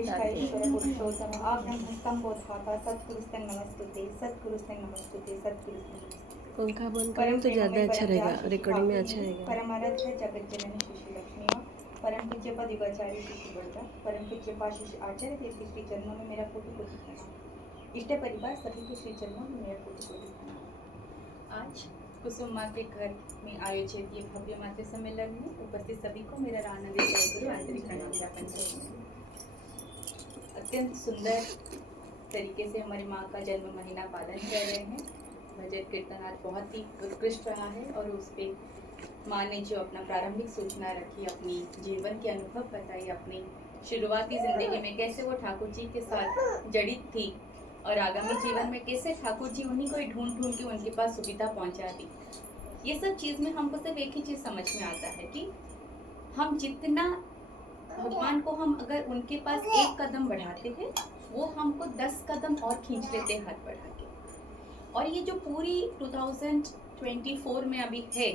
श्रेष्ठाईश्वर पुरुषोत्तम ब्रह्मस्तं बोधाता सत्पुरुषं नमस्तुते सत्पुरुषं नमस्तुते सत्पुरुषं नमस्तुते। पंखा बंद करें तो ज़्यादा अच्छा रहेगा, रिकॉर्डिंग में अच्छा रहेगा। परम आराध्य जगत जननी श्री लक्ष्मी माँ, परम पूज्य पद युगाचार्य श्री वर्धा, परम पूज्य पाशीष आचार्य देव के श्री चरणों में मेरा कोटि कोटि प्रणाम। इष्ट परिवार सभी के श्री चरणों में मेरा कोटि कोटि प्रणाम। आज कुसुम माँ के घर में आयोजित ये भव्य मातृ सम्मेलन में उपस्थित सभी को मेरा रानंदी जयगुरु आंतरिक प्रणाम ज्ञापन करती हूँ। अत्यंत सुंदर तरीके से हमारी माँ का जन्म महीना पालन कर रहे हैं। भजन कीर्तन आज बहुत ही उत्कृष्ट रहा है और उस पर माँ ने जो अपना प्रारंभिक सूचना रखी, अपनी जीवन के अनुभव बताई, अपनी शुरुआती जिंदगी में कैसे वो ठाकुर जी के साथ जड़ित थी और आगामी जीवन में कैसे ठाकुर जी उन्हीं को ही ढूंढ ढूंढ के उनके पास सुविधा पहुंचा दी। ये सब चीज़ में हमको सिर्फ एक ही चीज़ समझ में आता है कि हम जितना भगवान को हम अगर उनके पास एक कदम बढ़ाते हैं, वो हमको 10 कदम और खींच लेते हैं हाथ बढ़ा के। और ये जो पूरी 2024 में अभी है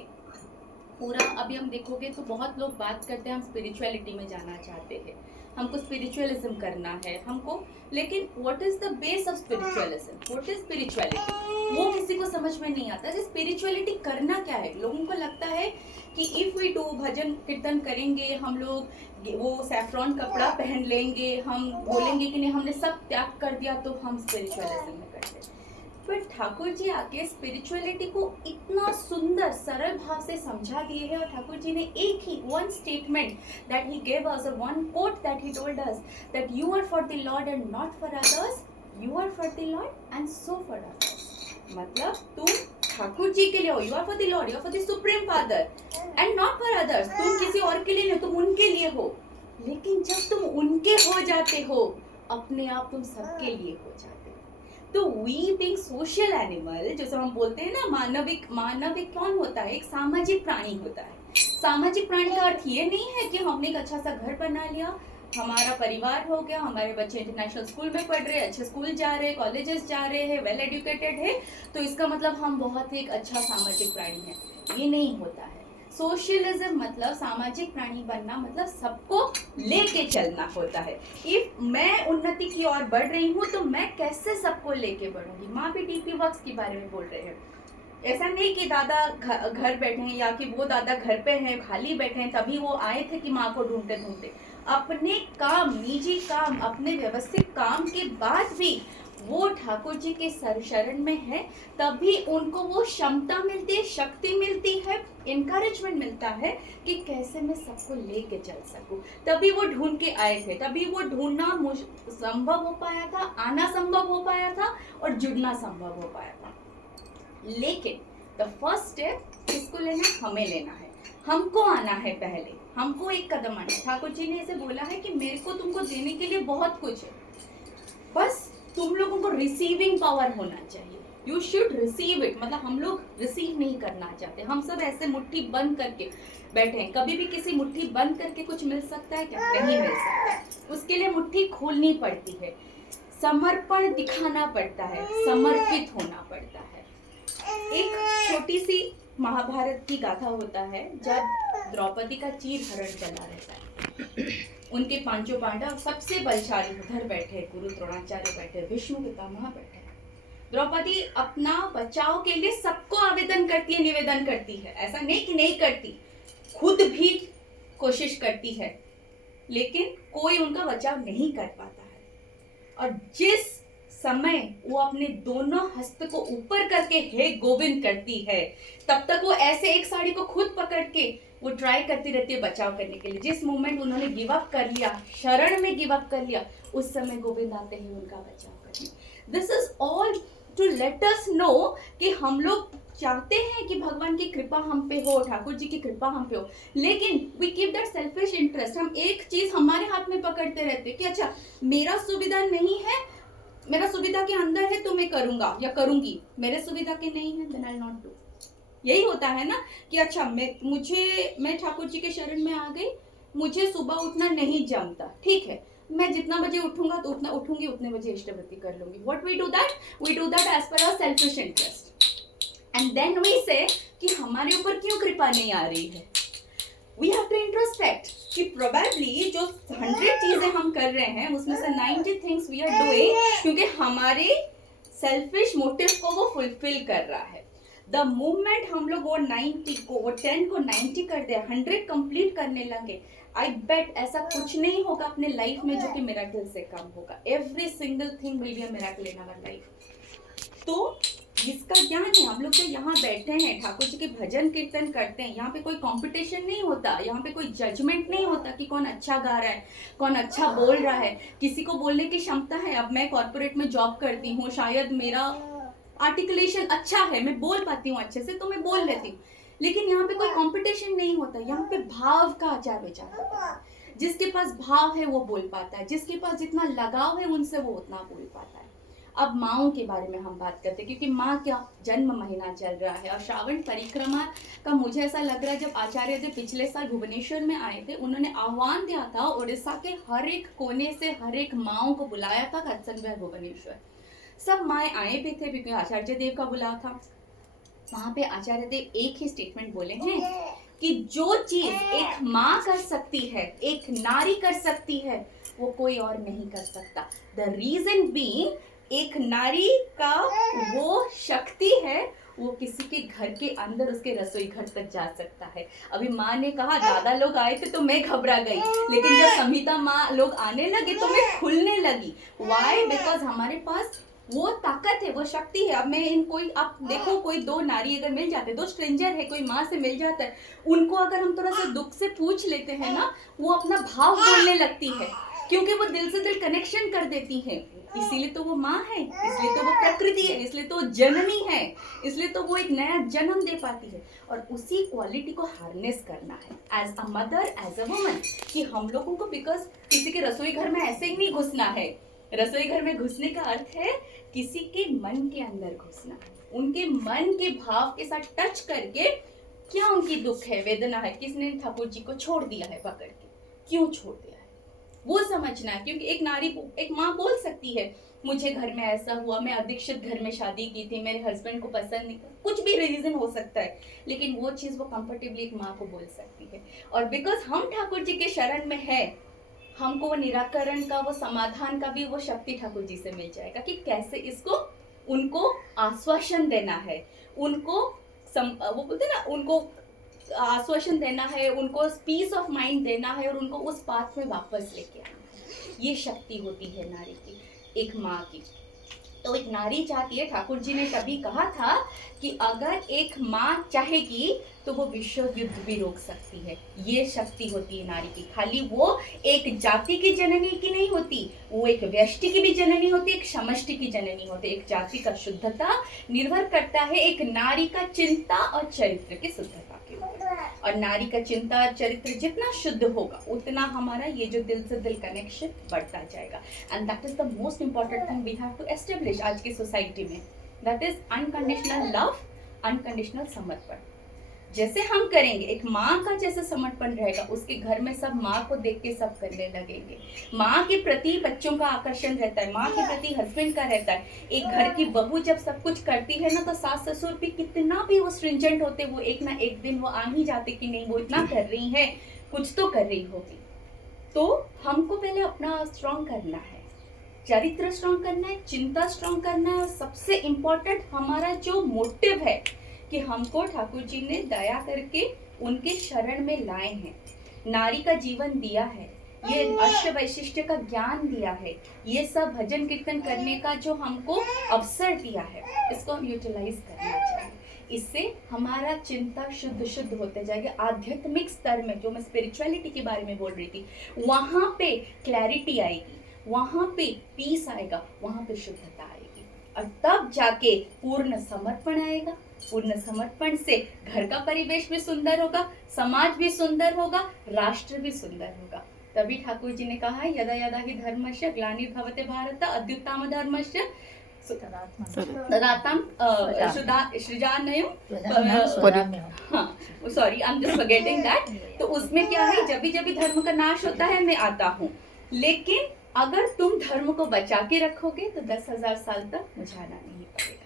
पूरा, अभी हम देखोगे तो बहुत लोग बात करते हैं हम स्पिरिचुअलिटी में जाना चाहते हैं, हमको स्पिरिचुअलिज्म करना है हमको, लेकिन what is the base of spiritualism, what is spirituality, वो किसी को समझ में नहीं आता। स्पिरिचुअलिटी करना क्या है? लोगों को लगता है कि इफ वी डू, भजन कीर्तन करेंगे हम लोग, वो सैफ्रॉन कपड़ा पहन लेंगे, हम बोलेंगे कि नहीं हमने सब त्याग कर दिया, तो हम स्पिरिचुअलिज्म में करते हैं। पर ठाकुर जी आके स्पिरिचुअलिटी को इतना सुंदर सरल भाव से समझा दिए है। और ठाकुर जी ने एक ही one statement that he gave us, one quote that he told us, that you are for the lord and not for others, you are for the lord and so for others. मतलब तुम ठाकुर जी के लिए हो, you are for the lord, you are for the supreme father and not for others. तुम किसी और के लिए नहीं, तुम उनके लिए हो। लेकिन जब तुम उनके हो जाते हो, अपने आप तुम सबके लिए हो जाते हो। तो वी बीइंग सोशल एनिमल, जैसे हम बोलते हैं ना, मानविक कौन होता है? एक सामाजिक प्राणी होता है। सामाजिक प्राणी का अर्थ ये नहीं है कि हमने एक अच्छा सा घर बना लिया, हमारा परिवार हो गया, हमारे बच्चे इंटरनेशनल स्कूल में पढ़ रहे हैं, अच्छे स्कूल जा रहे हैं, कॉलेजेस जा रहे हैं, वेल एजुकेटेड है, तो इसका मतलब हम बहुत ही एक अच्छा सामाजिक प्राणी है। ये नहीं होता है। सोशलिज्म मतलब सामाजिक प्राणी बनना मतलब सबको लेके चलना होता है। इफ मैं उन्नति की ओर बढ़ रही हूँ तो मैं कैसे सबको लेके बढ़ूंगी? माँ भी डीपी वर्क्स के बारे में बोल रहे हैं। ऐसा नहीं कि दादा घर बैठे हैं या कि वो दादा घर पे हैं खाली बैठे हैं तभी वो आए थे कि माँ को ढूंढते ढूंढते। अपने काम, निजी काम, अपने व्यवस्थित काम के बाद भी वो ठाकुर जी के शरण में है, तभी उनको वो क्षमता मिलती है, शक्ति मिलती है, इनकरेजमेंट मिलता है कि कैसे मैं सबको लेके चल सकूं। तभी वो ढूंढ के आए थे, तभी वो ढूंढना संभव हो पाया था, आना संभव हो पाया था और जुड़ना संभव हो पाया था। लेकिन द फर्स्ट स्टेप किसको लेना? हमें लेना है, हमको आना है, पहले हमको एक कदम आना है। ठाकुर जी ने ऐसे बोला है कि मेरे को तुमको देने के लिए बहुत कुछ है, बस तुम लोगों को रिसीविंग पावर होना चाहिए। You should receive it. मतलब हम लोग रिसीव नहीं करना चाहते, हम सब ऐसे मुट्ठी बंद करके बैठे हैं। कभी भी किसी मुट्ठी बंद करके कुछ मिल सकता है क्या? नहीं मिल सकता। उसके लिए मुट्ठी खोलनी पड़ती है, समर्पण दिखाना पड़ता है, समर्पित होना पड़ता है। एक छोटी सी महाभारत की गाथा होता है, जब द्रौपदी का चीर हरण चला रहता है, उनके पांचों पांडव सबसे बलशाली उधर बैठे, गुरु द्रोणाचार्य बैठे, भीष्म पितामह बैठे। द्रौपदी अपना बचाव के लिए सबको आवेदन करती है, निवेदन करती है। ऐसा नहीं कि नहीं करती, खुद भी कोशिश करती है, लेकिन कोई उनका बचाव नहीं कर पाता है। और जिस समय वो अपने दोनों हस्त को ऊपर करके हे गोविंद करती है, तब तक वो ऐसे एक साड़ी को खुद पकड़ के वो ट्राई करती रहती है बचाव करने के लिए। जिस मोमेंट उन्होंने गिव अप कर लिया, शरण में गिव अप कर लिया, उस समय गोविंद आते ही उनका बचाव करने। This is all to let us know कि हम लोग चाहते हैं कि भगवान की कृपा हम पे हो, ठाकुर जी की कृपा हम पे हो, लेकिन we keep that selfish interest. हम एक चीज हमारे हाथ में पकड़ते रहते कि अच्छा मेरा सुविधा नहीं है, मेरा सुविधा के अंदर है तो मैं करूंगा या करूंगी, मेरे सुविधा के नहीं है देन आई नॉट डू। यही होता है ना कि अच्छा मैं ठाकुर जी के शरण में आ गई, मुझे सुबह उठना नहीं जमता, ठीक है, मैं जितना बजे उठूंगा तो उतना उठूंगी, उतने बजे इष्टवृत्ति कर लूंगी। What we do that as per our selfish interest and then we say कि हमारे ऊपर क्यों कृपा नहीं आ रही है। वी हैव टू इंट्रोस्पेक्ट कि प्रोबेबली जो 100 चीजें हम कर रहे हैं उसमें से 90 थिंग्स वी आर डूइंग क्योंकि हमारे सेल्फिश मोटिव को वो फुलफिल कर रहा है। द मूवमेंट हम लोग वो 90 को, वो 10 को 90 कर दे, 100 कंप्लीट करने लगे, आई बेट ऐसा कुछ नहीं होगा अपने लाइफ में जो कि मिरेकल से कम होगा। Every single thing will be a miracle in our life. तो जिसका ज्ञान है, हम लोग तो यहाँ बैठे हैं, ठाकुर जी के भजन कीर्तन करते हैं, यहाँ पे कोई कंपटीशन नहीं होता, यहाँ पे कोई जजमेंट नहीं होता कि कौन अच्छा गा रहा है, कौन अच्छा बोल रहा है। किसी को बोलने की क्षमता है, अब मैं कॉर्पोरेट में जॉब करती हूँ, शायद मेरा आर्टिकुलेशन अच्छा है, मैं बोल पाती हूँ अच्छे से, तो मैं बोल लेती हूँ, लेकिन यहाँ पे कोई कंपटीशन नहीं होता, यहाँ पे भाव का आचार विचार होता है। जिसके पास भाव है वो बोल पाता है, जिसके पास जितना लगाव है उनसे वो उतना बोल पाता है। अब माओं के बारे में हम बात करते हैं क्योंकि माँ क्या जन्म महीना चल रहा है और श्रावण परिक्रमा का मुझे ऐसा लग रहा है, जब आचार्य जी पिछले साल भुवनेश्वर में आए थे, उन्होंने आह्वान दिया था उड़ीसा के हर एक कोने से हर एक माओं को बुलाया था हडसन वैली भुवनेश्वर। सब माएँ आए भी थे क्योंकि आचार्य देव का बुलावा था। वहां पे आचार्य देव एक ही स्टेटमेंट बोले हैं कि जो चीज एक माँ कर सकती है, एक नारी कर सकती है, वो कोई और नहीं कर सकता। द रीजन बीइंग, एक नारी का वो शक्ति है, वो किसी के घर के अंदर उसके रसोई घर तक जा सकता है। अभी माँ ने कहा दादा लोग आए थे तो मैं घबरा गई, लेकिन जब संहिता माँ लोग आने लगे तो मैं खुलने लगी। व्हाई? बिकॉज हमारे पास वो ताकत है, वो शक्ति है। अब मैं इन कोई, आप देखो कोई दो नारी अगर मिल जाते, दो स्ट्रेंजर है, कोई माँ से मिल जाता है, उनको अगर हम थोड़ा सा दुख से पूछ लेते हैं ना, वो अपना भाव बोलने लगती है क्योंकि वो दिल से दिल कनेक्शन कर देती है। इसीलिए तो वो माँ है, इसलिए तो वो प्रकृति है, इसलिए तो जननी है, इसलिए तो वो एक नया जन्म दे पाती है। और उसी क्वालिटी को हार्नेस करना है as a mother, as a woman, कि हम लोगों को, बिकॉज किसी के रसोई घर में ऐसे ही नहीं घुसना है। रसोई घर में घुसने का अर्थ है किसी के मन के अंदर घुसना, उनके मन के भाव के साथ टच करके, क्या उनकी दुख है, वेदना है, किसने ठाकुर जी को छोड़ दिया है पकड़ के, क्यों छोड़ दिया है, वो समझना है। क्योंकि एक नारी, एक माँ बोल सकती है मुझे घर में ऐसा हुआ, मैं अदीक्षित घर में शादी की थी, मेरे हस्बैंड को पसंद नहीं, कुछ भी रीजन हो सकता है, लेकिन वो चीज वो कंफर्टेबली एक माँ को बोल सकती है। और बिकॉज हम ठाकुर जी के शरण में है, हमको वो निराकरण का, वो समाधान का भी वो शक्ति ठाकुर जी से मिल जाएगा कि कैसे इसको, उनको आश्वासन देना है, उनको वो बोलते ना, उनको आश्वासन देना है, उनको पीस ऑफ माइंड देना है और उनको उस पाथ में वापस लेके आना है। ये शक्ति होती है नारी की, एक माँ की। तो एक नारी चाहती है, ठाकुर जी ने कभी कहा था कि अगर एक माँ चाहेगी तो वो विश्व युद्ध भी रोक सकती है। ये शक्ति होती है नारी की। खाली वो एक जाति की जननी की नहीं होती, वो एक व्यष्टि की भी जननी होती, एक समष्टि की जननी होती। एक जाति का शुद्धता निर्भर करता है एक नारी का चिंता और चरित्र की शुद्धता के ऊपर। और नारी का चिंता और चरित्र जितना शुद्ध होगा, उतना हमारा ये जो दिल से दिल कनेक्शन बढ़ता जाएगा। And that is the most important thing we have to establish आज की सोसाइटी में। That is unconditional love, unconditional समर्पण। जैसे हम करेंगे, एक माँ का जैसे समर्पण रहेगा, उसके घर में सब माँ को देख के सब करने लगेंगे। माँ के प्रति बच्चों का आकर्षण रहता है, माँ के प्रति हस्बैंड का रहता है। एक घर की बहू जब सब कुछ करती है ना, तो सास ससुर भी कितना भी वो स्ट्रिंजेंट होते, वो एक ना एक दिन वो आ ही जाते कि नहीं वो इतना कर रही है, कुछ तो कर रही होगी। तो हमको पहले अपना स्ट्रॉन्ग करना है, चरित्र स्ट्रॉन्ग करना है, चिंता स्ट्रॉन्ग करना है, और सबसे इम्पोर्टेंट हमारा जो मोटिव है कि हमको ठाकुर जी ने दया करके उनके शरण में लाए हैं, नारी का जीवन दिया है, ये अष्ट वैशिष्ट का ज्ञान दिया है, ये सब भजन कीर्तन करने का जो हमको अवसर दिया है, इसको हम यूटिलाइज करना चाहिए। इससे हमारा चिंता शुद्ध होते जाएगी। आध्यात्मिक स्तर में, जो मैं स्पिरिचुअलिटी के बारे में बोल रही थी, वहां पे क्लैरिटी आएगी, वहां पे पीस आएगा, वहां पे शुद्धता आएगी, और तब जाके पूर्ण समर्पण आएगा। पूर्ण समर्पण से घर का परिवेश भी सुंदर होगा, समाज भी सुंदर होगा, राष्ट्र भी सुंदर होगा। तभी ठाकुर जी ने कहा है, यदा यदा हि धर्मस्य ग्लानिर्भवते भारत अद्युत्तम धर्मस्य तदात्म सृजानयम्। हाँ, sorry, I am just forgetting that. तो उसमें क्या है, जब भी धर्म का नाश होता है मैं आता हूँ, लेकिन अगर तुम धर्म को बचा के रखोगे तो 10,000 साल तक मुझाना नहीं पड़ेगा।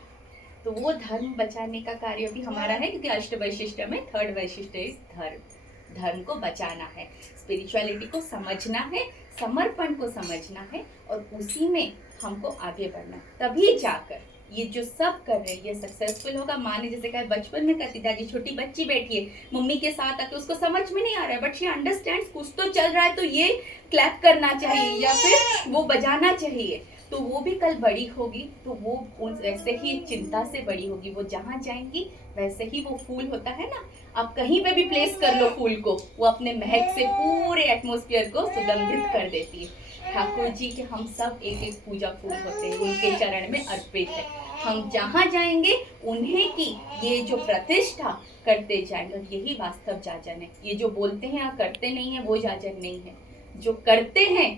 तो वो धर्म बचाने का कार्य भी हमारा है, क्योंकि अष्ट वैशिष्ट में थर्ड वैशिष्ट इज धर्म। धर्म को बचाना है, स्पिरिचुअलिटी को समझना है, समर्पण को समझना है और उसी में हमको आगे बढ़ना है। तभी जाकर ये जो सब कर रहे हैं ये सक्सेसफुल होगा। माँ ने जैसे कहा बचपन में कहती दादी छोटी बच्ची बैठी है मम्मी के साथ आके, उसको समझ में नहीं आ रहा है बट शी अंडरस्टैंड्स कुछ तो चल रहा है, तो ये क्लैप करना चाहिए या फिर वो बजाना चाहिए। तो वो भी कल बड़ी होगी तो वो वैसे ही चिंता से बड़ी होगी। वो जहाँ जाएंगी वैसे ही वो फूल होता है ना, आप कहीं पे भी प्लेस कर लो फूल को, वो अपने महक से पूरे एटमॉस्फेयर को सुगंधित कर देती है। ठाकुर जी के हम सब एक एक पूजा फूल होते हैं, उनके चरण में अर्पित है। हम जहाँ जाएंगे उन्हें की ये जो प्रतिष्ठा करते जाएंगे, और यही वास्तव जाजन है। ये जो बोलते हैं या करते नहीं है वो जाजन नहीं है, जो करते हैं,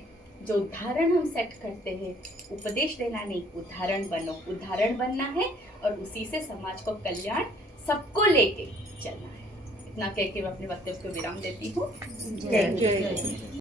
जो उदाहरण हम सेट करते हैं, उपदेश देना नहीं, उदाहरण बनो। उदाहरण बनना है और उसी से समाज को कल्याण सबको लेके चलना है। इतना कह के मैं अपने वक्तव्य को विराम देती हूँ। जय जय।